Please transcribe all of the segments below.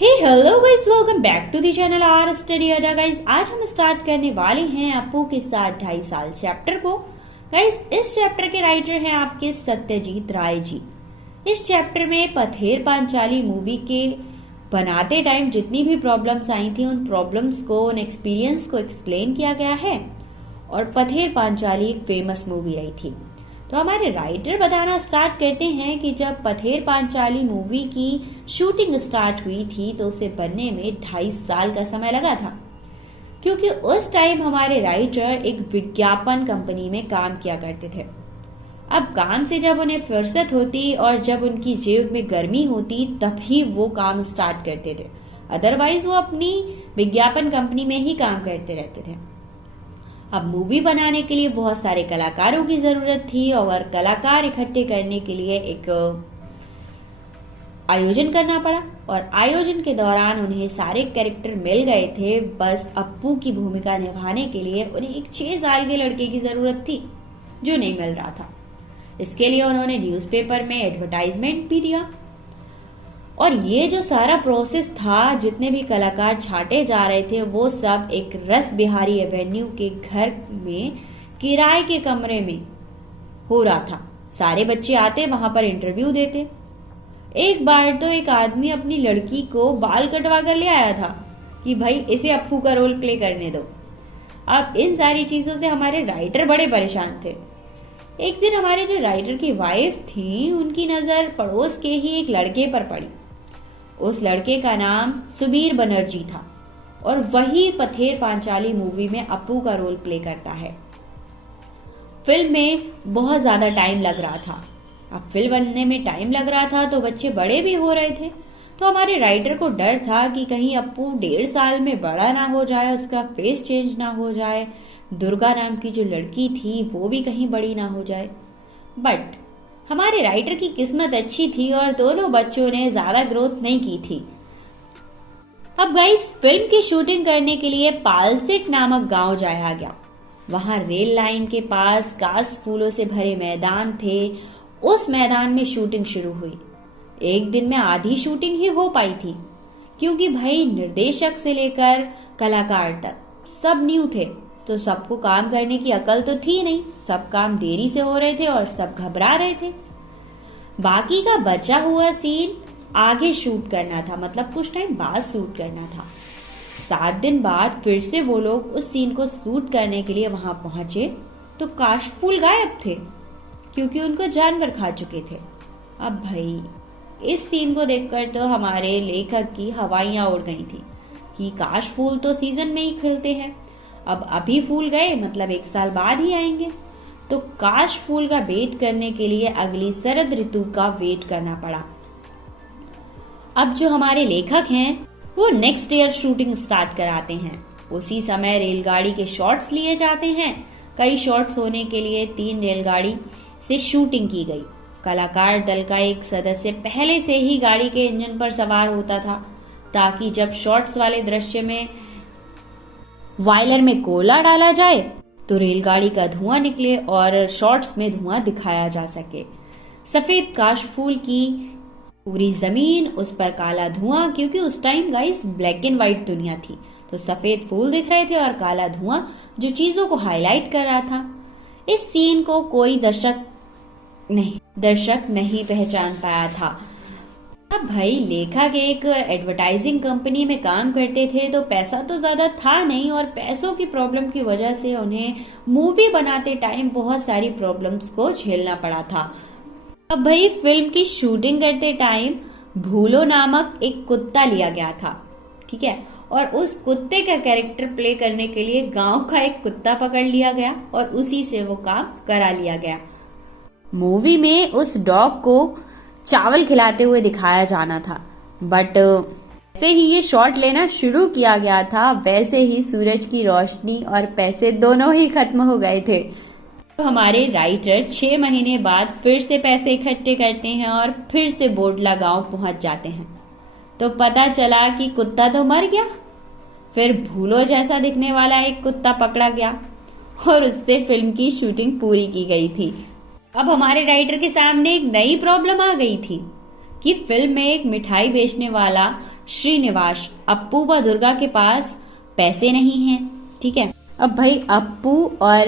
Hello guys, welcome back to the channel R study Adda. Guys, आज हम start करने वाले हैं अपू के साथ 2.5 साल चैप्टर को। गाइस, इस चैप्टर के राइटर हैं आपके सत्यजीत राय जी। इस चैप्टर में पथेर पांचाली मूवी के बनाते टाइम जितनी भी प्रॉब्लम्स आई थी, उन प्रॉब्लम्स को, उन एक्सपीरियंस को एक्सप्लेन किया गया है। और पथेर पांचाली एक फेमस मूवी रही थी। तो हमारे राइटर बताना स्टार्ट करते हैं कि जब पथेर पांचाली मूवी की शूटिंग स्टार्ट हुई थी तो उसे बनने में 2.5 साल का समय लगा था, क्योंकि उस टाइम हमारे राइटर एक विज्ञापन कंपनी में काम किया करते थे। अब काम से जब उन्हें फुर्सत होती और जब उनकी जेब में गर्मी होती तभी वो काम स्टार्ट करते थे, अदरवाइज वो अपनी विज्ञापन कंपनी में ही काम करते रहते थे। अब मूवी बनाने के लिए बहुत सारे कलाकारों की जरूरत थी और कलाकार इकट्ठे करने के लिए एक आयोजन करना पड़ा। और आयोजन के दौरान उन्हें सारे कैरेक्टर मिल गए थे, बस अप्पू की भूमिका निभाने के लिए उन्हें एक 6 साल के लड़के की जरूरत थी जो नहीं मिल रहा था। इसके लिए उन्होंने न्यूज़पेपर में एडवर्टाइजमेंट भी दिया। और ये जो सारा प्रोसेस था, जितने भी कलाकार छांटे जा रहे थे, वो सब एक रस बिहारी एवेन्यू के घर में किराए के कमरे में हो रहा था। सारे बच्चे आते, वहां पर इंटरव्यू देते। एक बार तो एक आदमी अपनी लड़की को बाल कटवा कर ले आया था कि भाई इसे अप्पू का रोल प्ले करने दो। अब इन सारी चीजों से हमारे राइटर बड़े परेशान थे। एक दिन हमारे जो राइटर की वाइफ थी, उनकी नजर पड़ोस के ही एक लड़के पर पड़ी। उस लड़के का नाम सुबीर बनर्जी था और वही पथेर पांचाली मूवी में अप्पू का रोल प्ले करता है। फिल्म में बहुत ज्यादा टाइम लग रहा था। अब फिल्म बनने में टाइम लग रहा था तो बच्चे बड़े भी हो रहे थे। तो हमारे राइटर को डर था कि कहीं अप्पू 1.5 साल में बड़ा ना हो जाए, उसका फेस चेंज ना हो जाए, दुर्गा नाम की जो लड़की थी वो भी कहीं बड़ी ना हो जाए। बट हमारे राइटर की किस्मत अच्छी थी और दोनों बच्चों ने ज्यादा ग्रोथ नहीं की थी। अब गाइस, फिल्म की शूटिंग करने के लिए पालसिट नामक गांव जाया गया। वहां रेल लाइन के पास घास फूलों से भरे मैदान थे। उस मैदान में शूटिंग शुरू हुई। एक दिन में आधी शूटिंग ही हो पाई थी, क्योंकि भाई निर्देशक से लेकर कलाकार तक सब न्यू थे, तो सबको काम करने की अकल तो थी नहीं। सब काम देरी से हो रहे थे और सब घबरा रहे थे। बाकी का बचा हुआ सीन आगे शूट करना था, मतलब कुछ टाइम बाद शूट करना था। 7 दिन बाद फिर से वो लोग उस सीन को शूट करने के लिए वहां पहुंचे तो काशफूल गायब थे, क्योंकि उनको जानवर खा चुके थे। अब भाई, इस सीन को देखकर तो हमारे लेखक की हवाइयां उड़ गई थी कि काशफूल तो सीजन में ही खिलते हैं, अब अभी फूल गए मतलब 1 साल बाद ही आएंगे। तो काश फूल का वेट करने के लिए अगली शरद ऋतु का वेट करना पड़ा। अब जो हमारे लेखक हैं वो नेक्स्ट ईयर शूटिंग स्टार्ट कराते हैं। उसी समय रेलगाड़ी के शॉट्स लिए जाते हैं। कई शॉट्स होने के लिए 3 रेलगाड़ी से शूटिंग की गई। कलाकार दल का एक सदस्य पहले से ही गाड़ी के इंजन पर सवार होता था, ताकि जब शॉट्स वाले दृश्य में वायलर में कोयला डाला जाए तो रेलगाड़ी का धुआं निकले और शॉट्स में धुआं दिखाया जा सके। सफेद काशफूल की पूरी जमीन, उस पर काला धुआं, क्योंकि उस time guys black and white दुनिया थी, तो सफेद फूल दिख रहे थे और काला धुआं जो चीजों को हाईलाइट कर रहा था। इस सीन को कोई दर्शक नहीं पहचान पाया था। अब भाई, लेखक एक एडवर्टाइजिंग कंपनी में काम करते थे, तो पैसा तो ज्यादा था नहीं और पैसों की प्रॉब्लम की वजह से उन्हें मूवी बनाते टाइम बहुत सारी प्रॉब्लम्स को झेलना पड़ा था। अब भाई, फिल्म की शूटिंग करते टाइम भूलो नामक एक कुत्ता लिया गया था, ठीक है, और उस कुत्ते का कैरेक्टर प्ले करने के लिए गांव का एक कुत्ता पकड़ लिया गया और उसी से वो काम करा लिया गया। मूवी में उस डॉग को चावल खिलाते हुए दिखाया जाना था, बट जैसे ही ये शॉट लेना शुरू किया गया था, वैसे ही सूरज की रोशनी और पैसे दोनों ही खत्म हो गए थे। तो हमारे राइटर 6 महीने बाद फिर से पैसे इकट्ठे करते हैं और फिर से बोडला गांव पहुंच जाते हैं। तो पता चला कि कुत्ता तो मर गया। फिर भूलो जैसा दिखने वाला एक कुत्ता पकड़ा गया और उससे फिल्म की शूटिंग पूरी की गई थी। अब हमारे राइटर के सामने एक नई प्रॉब्लम आ गई थी कि फिल्म में एक मिठाई बेचने वाला श्रीनिवास, अप्पू व दुर्गा के पास पैसे नहीं हैं। ठीक है, अब भाई अप्पू और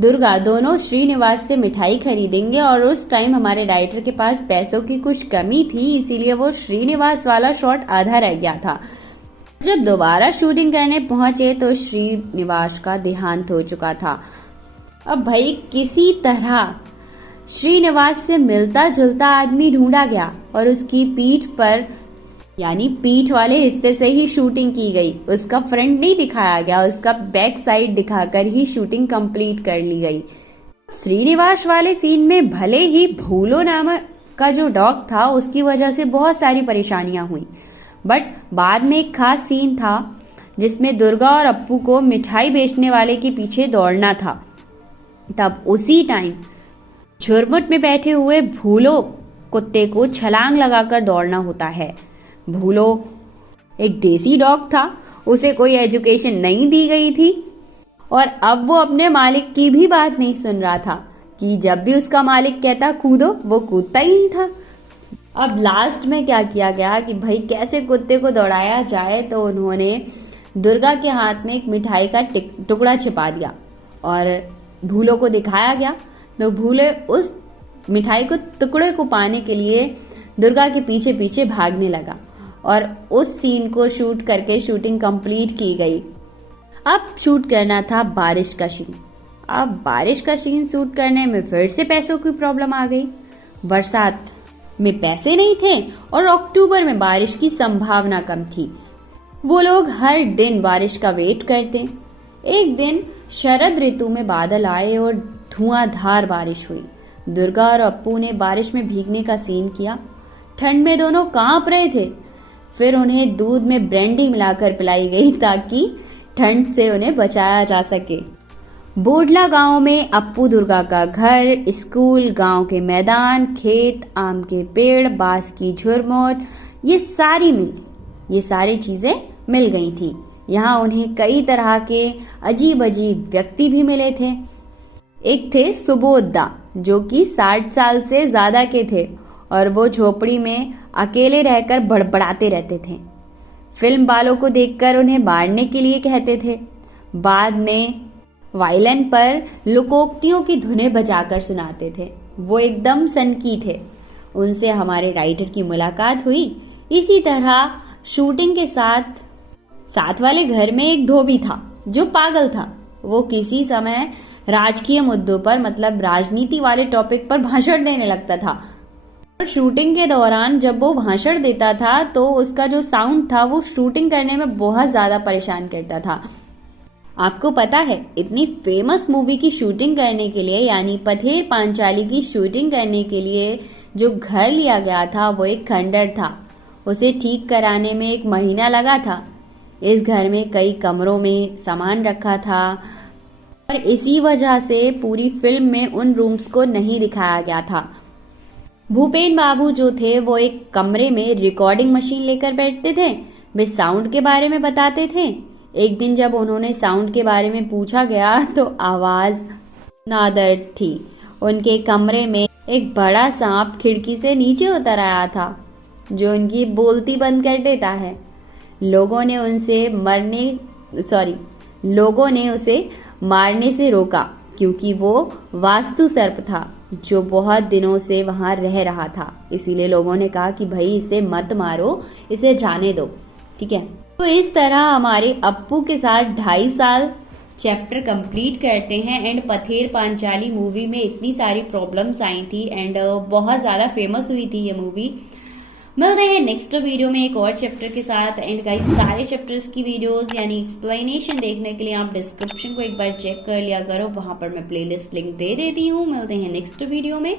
दुर्गा दोनों श्रीनिवास से मिठाई खरीदेंगे और उस टाइम हमारे राइटर के पास पैसों की कुछ कमी थी, इसीलिए वो श्रीनिवास वाला शॉट आधा रह गया था। जब दोबारा शूटिंग करने पहुंचे तो श्रीनिवास का देहांत हो चुका था। अब भाई किसी तरह श्रीनिवास से मिलता जुलता आदमी ढूंढा गया और उसकी पीठ पर यानी पीठ वाले हिस्से से ही शूटिंग की गई। उसका फ्रंट नहीं दिखाया गया, उसका बैक साइड दिखाकर ही शूटिंग कंप्लीट कर ली गई। श्रीनिवास वाले सीन में भले ही भूलो नामक का जो डॉग था उसकी वजह से बहुत सारी परेशानियां हुई, बट बाद में एक खास सीन था जिसमें दुर्गा और अप्पू को मिठाई बेचने वाले के पीछे दौड़ना था। तब उसी टाइम झुरमुट में बैठे हुए भूलो कुत्ते को छलांग लगाकर दौड़ना होता है। भूलो एक देसी डॉग था, उसे कोई एजुकेशन नहीं दी गई थी और अब वो अपने मालिक की भी बात नहीं सुन रहा था कि जब भी उसका मालिक कहता कूदो वो कूदता ही नहीं था। अब लास्ट में क्या किया गया कि भाई कैसे कुत्ते को दौड़ाया जाए, तो उन्होंने दुर्गा के हाथ में एक मिठाई का टुकड़ा छिपा दिया और भूलो को दिखाया गया। तो भूले उस मिठाई को टुकड़े को पाने के लिए दुर्गा के पीछे पीछे भागने लगा और उस सीन को शूट करके शूटिंग कंप्लीट की गई। अब शूट करना था बारिश का सीन। अब बारिश का सीन शूट करने में फिर से पैसों की प्रॉब्लम आ गई। बरसात में पैसे नहीं थे और अक्टूबर में बारिश की संभावना कम थी। वो लोग हर दिन बारिश का वेट करते। एक दिन शरद ऋतु में बादल आए और धुआंधार बारिश हुई। दुर्गा और अप्पू ने बारिश में भीगने का सीन किया। ठंड में दोनों कांप रहे थे। फिर उन्हें दूध में ब्रांडी मिलाकर पिलाई गई ताकि ठंड से उन्हें बचाया जा सके। बोडला गांव में अप्पू दुर्गा का घर, स्कूल, गांव के मैदान, खेत, आम के पेड़, बांस की झुरमुट, ये सारी चीजें मिल गई थी। यहाँ उन्हें कई तरह के अजीब अजीब व्यक्ति भी मिले थे। एक थे सुबोधा जो कि 60 साल से ज्यादा के थे और वो झोपड़ी में अकेले रहकर बड़बड़ाते रहते थे। फिल्म वालों को देखकर उन्हें मारने के लिए कहते थे। बाद में वायलिन पर लोकोक्तियों की धुनें बजाकर सुनाते थे। वो एकदम सनकी थे। उनसे हमारे राइटर की मुलाकात हुई। इसी तरह शूटिंग के साथ वाले घर में एक धोबी था जो पागल था। वो किसी समय राजकीय मुद्दों पर मतलब राजनीति वाले टॉपिक पर भाषण देने लगता था। शूटिंग के दौरान जब वो भाषण देता था तो उसका जो साउंड था वो शूटिंग करने में बहुत ज्यादा परेशान करता था। आपको पता है इतनी फेमस मूवी की शूटिंग करने के लिए यानी पथेर पांचाली की शूटिंग करने के लिए जो घर लिया गया था वो एक खंडर था। उसे ठीक कराने में 1 महीना लगा था। इस घर में कई कमरों में सामान रखा था और इसी वजह से पूरी फिल्म में उन रूम्स को नहीं दिखाया गया था। भूपेन बाबू जो थे वो एक कमरे में रिकॉर्डिंग मशीन लेकर बैठते थे। वे साउंड के बारे में बताते थे। एक दिन जब उन्होंने साउंड के बारे में पूछा गया तो आवाज नादर्द थी। उनके कमरे में एक बड़ा सांप खिड़की से नीचे उतर आया था जो उनकी बोलती बंद कर देता है। लोगों ने उसे मारने से रोका क्योंकि वो वास्तु सर्प था जो बहुत दिनों से वहां रह रहा था। इसीलिए लोगों ने कहा कि भाई इसे मत मारो, इसे जाने दो। ठीक है, तो इस तरह हमारे अप्पू के साथ 2.5 साल चैप्टर कंप्लीट करते हैं। एंड पथेर पांचाली मूवी में इतनी सारी प्रॉब्लम्स आई थी एंड बहुत ज्यादा फेमस हुई थी ये मूवी। मिलते हैं नेक्स्ट वीडियो में एक और चैप्टर के साथ। एंड गाइस सारे चैप्टर्स की वीडियोस यानी एक्सप्लेनेशन देखने के लिए आप डिस्क्रिप्शन को एक बार चेक कर लिया करो, वहां पर मैं प्लेलिस्ट लिंक दे देती हूँ। मिलते हैं नेक्स्ट वीडियो में।